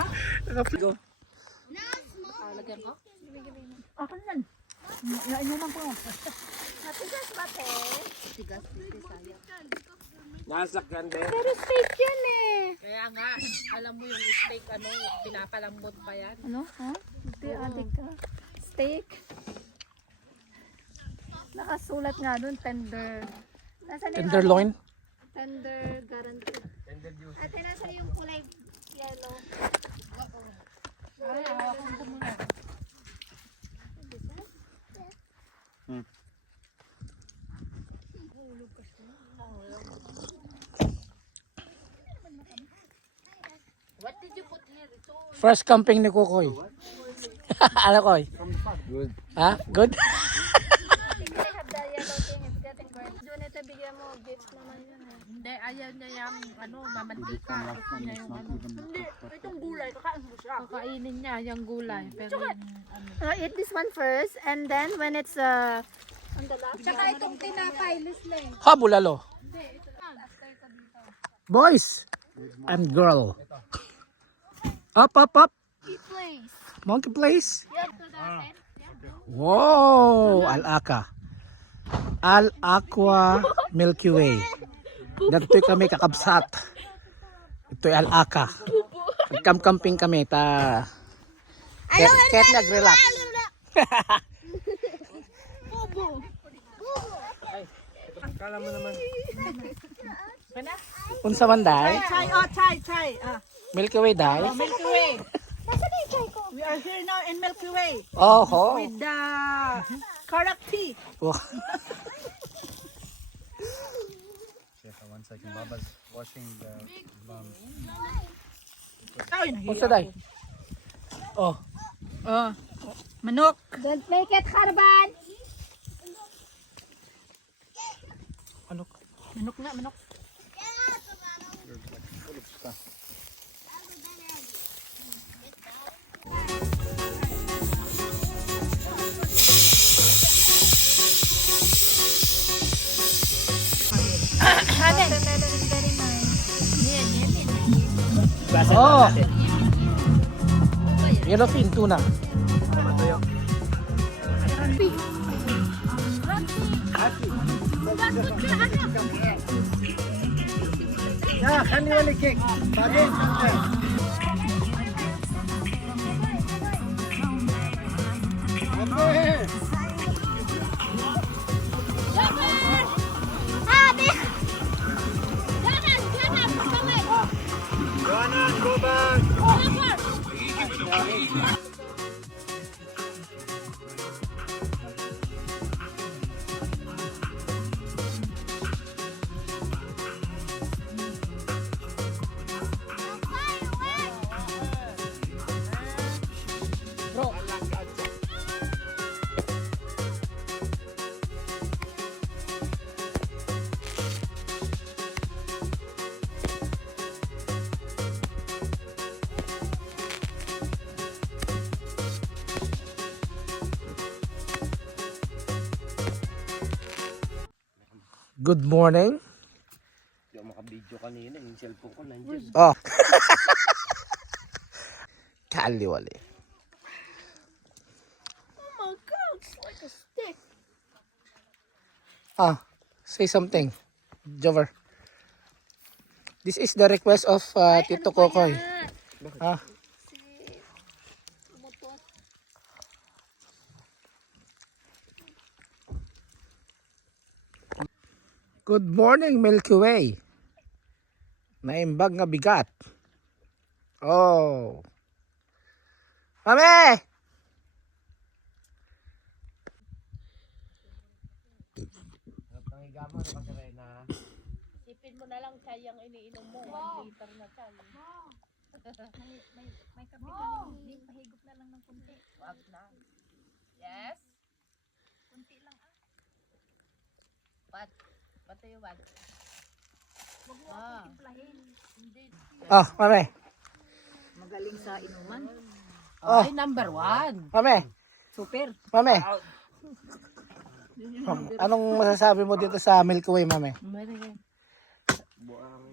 Ha? Go. Lagyan ko? Ako naman. Inuman ko. Matigas ba, te? Matigas, sayang. Nasakyan din. Pero steak yan eh. Kaya nga, alam mo yung steak, pinapalambot pa yan. Ano? Ha? Hindi, adik ka. Steak. Nakasulat nga doon, tender. Nasaan yung Tenderloin. Tender guaranteed. Ate, nasa yung kulay yellow? Ay, hawakan ko muna. What did you put here? Ito. First camping ni Kukoy. Ano, Koy? Good. Ha? Good? Think I have the yellow thing, it's getting burnt. Doon ito, bigyan mo, gift naman yun eh. Hindi, ayaw niya yung mamantika. Gusto niya yung Hindi, itong gulay, kakain mo siya. kakainin niya yung gulay. Pero yung, Eat this one first, and then when it's on the last. Tsaka itong tinapay, Leslie. Ha, bulalo. Boys and girl. Up, up, up. Place. Monkey place. Yan, to the tent. Wow! Al-Aka. Al-Aqua Milky Way. Dato'y kami kakabsat. Ito'y Al-Aka. Nagkam-camping kami. Kahit nag-relax. Kala mo naman. Unsa man day? Chai. Milky Way day? Milky Way. We are here now in Milky Way Oh, ho. with the karak tea. Wow. One second, Baba's washing the lamb. Unsa day? Oh. Manok. Don't make it harban. Ano? Manok nga, manok. Oh. Yellowfin tuna. Ya, kani wali cake. Baden. Bro. Good morning. Hindi ako makabidyo kanina, yung cellphone ko nandiyan. Oh. Kaliwali. Oh my God, it's like a stick. Say something, Jover. This is the request of Tito Kokoy. Ah, good morning, Milky Way. Naimbag nga bigat. Oh. Mami! Isipin mo na lang siya yung iniinom mo. 1 liter na siya. May kape ka hindi mahigop na lang ng kunti. Wag na. Yes? Kunti lang What? What do you want? Huwag mo akong timplahin. Hindi. Ah, mami. Magaling sa inuman. Oh. Ay, number 1. Mami. Super. Mami. Anong masasabi mo dito sa Milky Way, mami?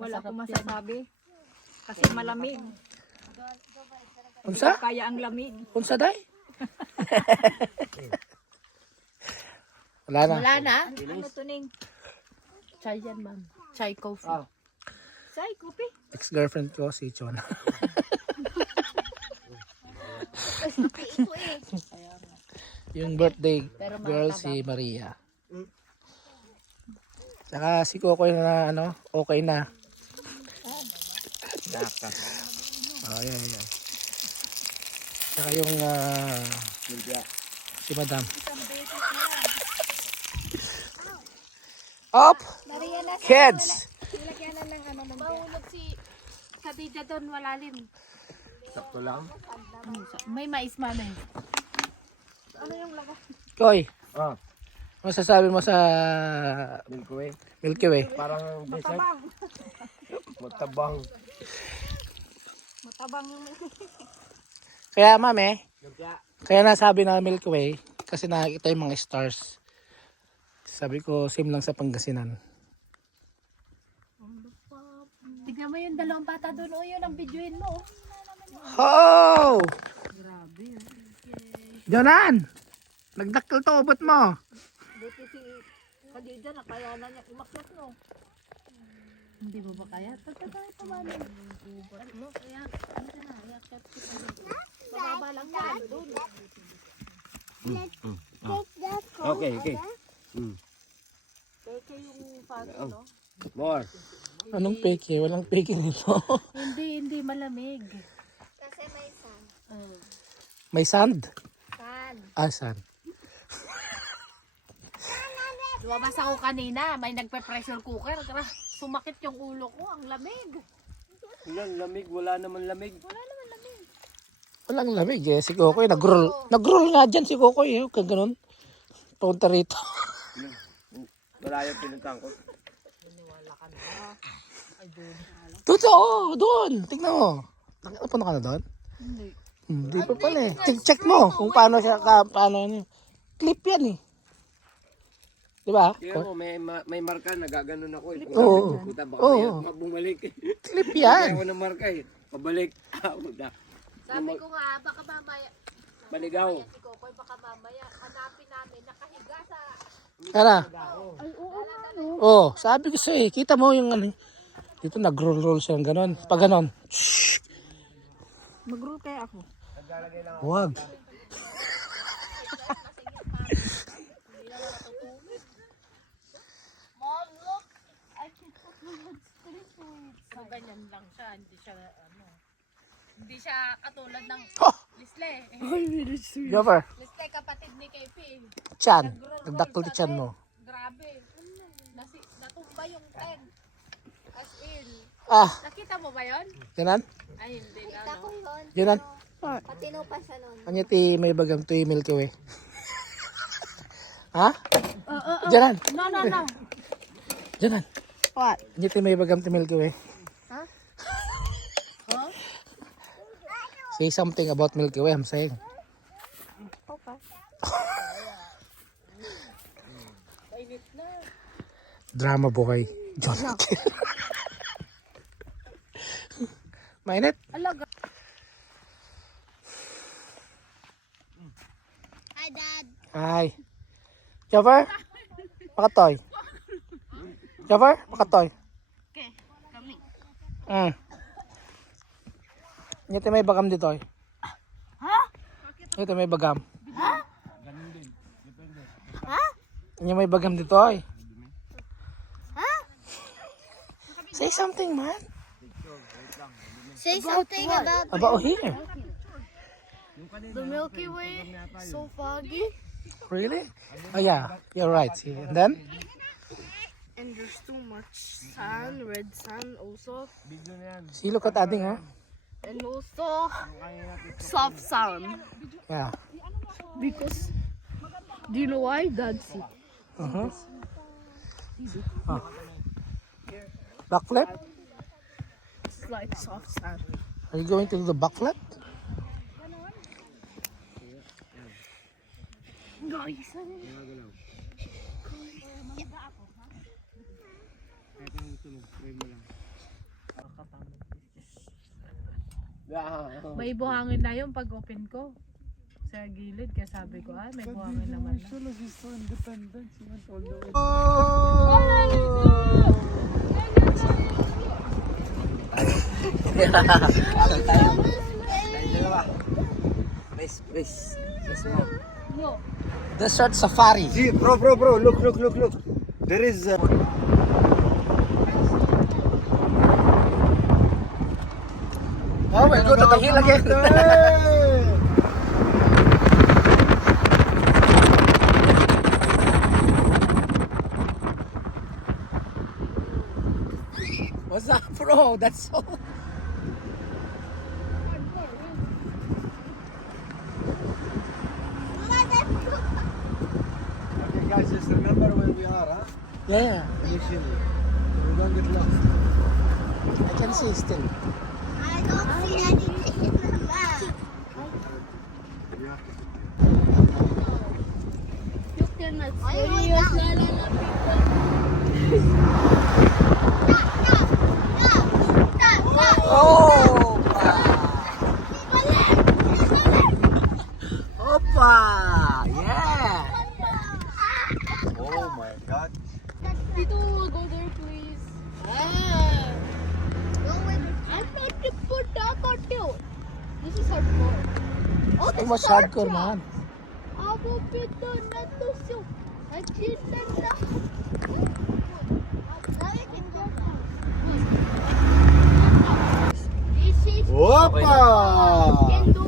Wala akong masasabi. Kasi malamig. Unsa? Kaya ang lamig. Unsa day? Wala na. Wala na? Ano tuning? Chai yan, ma'am. Chai coffee. Say, kopi. Ex-girlfriend ko si Chon. Yung birthday girl si Maria. Saka si Kokoy na ano, okay na. Daka. Oh, yan. Saka yung si Madam. Up! Kids! Mahulog si Khadija doon, walalim. Sakto lang. May mais man eh. Koy, Ah, ano sasabi mo sa Milky Way. Milky Way? Parang dessert. Matabang. Matabang yung Kaya ma'am Lumpia. kaya nasabi na Milky Way kasi nakikita yung mga stars. Sabi ko same lang sa Pangasinan. Tignan mo yung dalawang bata doon. O yun ang videoin mo. Oh! Grabe. Jonan! Nagdaktal to, ubot mo. buti si Khadija na kaya na niya umakyat no. Hindi mo ba kaya? Tatatay pa ba? Ano? Kaya, ano ka na? Yakap si Khadija. Bababa lang yan. Doon. Okay. Peke yung pagi no. More. Anong peke? Walang peke nito. Hindi malamig. Kasi may sun. May sand? Sun. Ah, sand. Lumabas ako kanina. May nagpe-pressure cooker. Sumakit yung ulo ko. Ang lamig. Ilan lamig? Wala naman lamig. Walang lamig eh. Si Kokoy, nag-roll nga dyan si Kokoy eh. Kaya ganun. Punta rito. Wala yung pinuntahan ko. Totoo, doon. Tingnan mo. Napunta ka na doon? Hindi pa pala eh. Check mo kung paano siya, paano ano. Clip yan eh. Diba? Kaya mo, may marka, nagaganon ako eh. Oo. Puta, baka Oo. may bumalik eh. Clip Kaya yan. ako ng marka eh. Pabalik. Sabi ko nga, baka mamaya. Baligaw. Si Kokoy, baka mamaya. Hanapin namin. Nakahiga sa... Ano? Oh, sabi ko sa'yo eh. Kita mo yung ano. Dito nag-roll siya ng ganon. Pag ganon. Shhh. Mag-roll kaya ako. Huwag. Mom, look. So, ganyan lang siya. Hindi siya katulad ng Oh! Lisle. Jover. Lisle, kapatid ni KP. Chan. Nagdaktal ti chan mo. Grabe. Natumba yung tent. As in. Ah, Nakita mo ba yun? yanan? Ay, hindi na, Kita ko no? yun. Yanan? Patino pa siya nun. Anya ti may bagam to yung Milky Way. Ha? Janan. No. Janan. What? Anya ti may bagam to Milky Way. Huh? Huh? Say something about Milky Way, I'm saying. Okay. Drama boy. John. Mainit? Alaga. Hi, Dad. Hi. Jover? Pakatoy. Jover? Pakatoy. Okay, kami. Ito may bagam dito. Ha? Ito may bagam. Ha? Ito may bagam dito. Ha? Say something, man. Say something about About here. the Milky Way. So foggy. Really? Oh yeah, you're right. See, and then? And there's too much sun, red sun also. See, look at adding, huh? And also soft sun. Yeah. Because, do you know why? Dad see. Uh-huh. Oh. Backflip? It's like soft sun. Are you going to do the backflip? Guys, May buhangin na yun pag open ko. Sa gilid, kaya sabi ko, ay, may buhangin naman na. Desert safari. See, bro, look. There is Oh, we'll go to the hill again. What's up, bro? That's so... Okay, guys, just remember where we are, huh? Yeah, Initially. We don't get lost. I can see still. I don't see anything in the map. You cannot see. Oh! Opa! Yeah! Oh my God. Dito, go there, please. I'm not to put up on you. This is hardcore. Oh, It was hardcore, man. Abo pito na to siyo. Nakita na. Now you can go now. This is Opa! can do